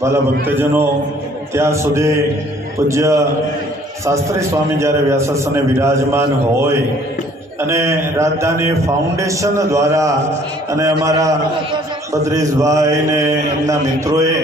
ભલા ભક્તજનો, ત્યાં સુધી પૂજ્ય શાસ્ત્રી સ્વામી જ્યારે વ્યાસાસને વિરાજમાન હોય અને રાજધાની ફાઉન્ડેશન દ્વારા અને અમારા બદ્રીશભાઈ ને એમના મિત્રોએ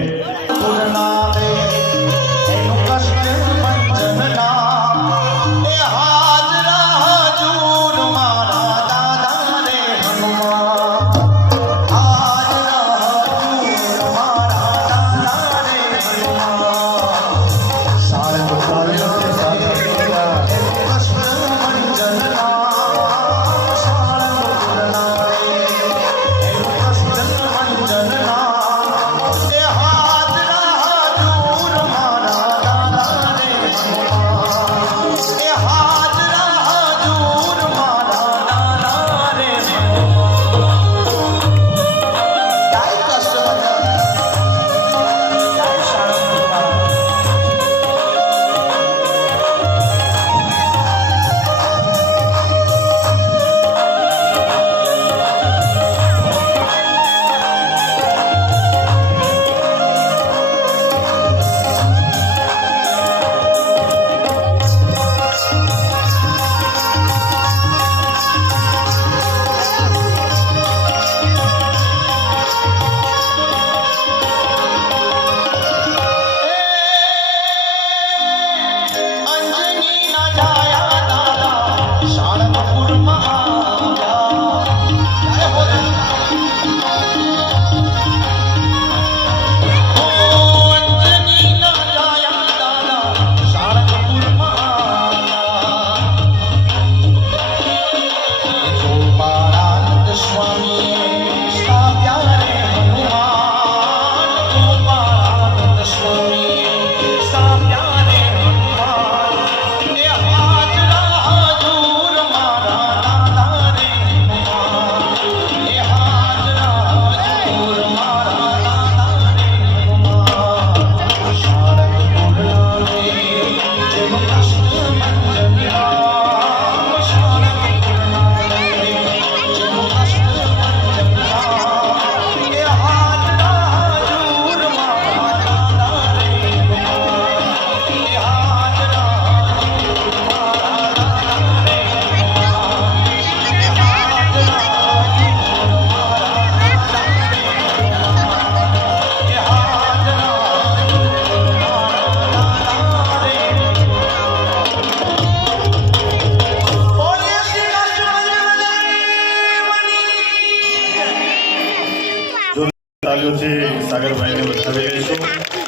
સાગરભાઈને વધાવી લઈશું.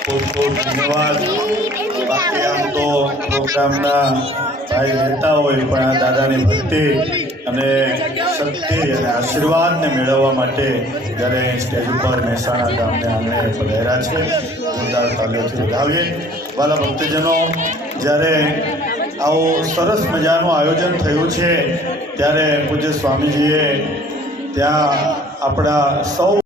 ખૂબ ખૂબ ધન્યવાદ. બાકી આમ તો પ્રોગ્રામના ભાઈ રહેતા હોય, પણ આ દાદાની ભક્તિ અને શક્તિ અને આશીર્વાદને મેળવવા માટે જ્યારે સ્ટેજ ઉપર મહેસાણા ગામને આમને પધાર્યા છે, જોરદાર તાલીઓથી વધાવીએ. વાલા ભક્તજનો, જ્યારે આવું સરસ મજાનું આયોજન થયું છે ત્યારે પૂજ્ય સ્વામીજીએ ત્યાં આપણા સૌ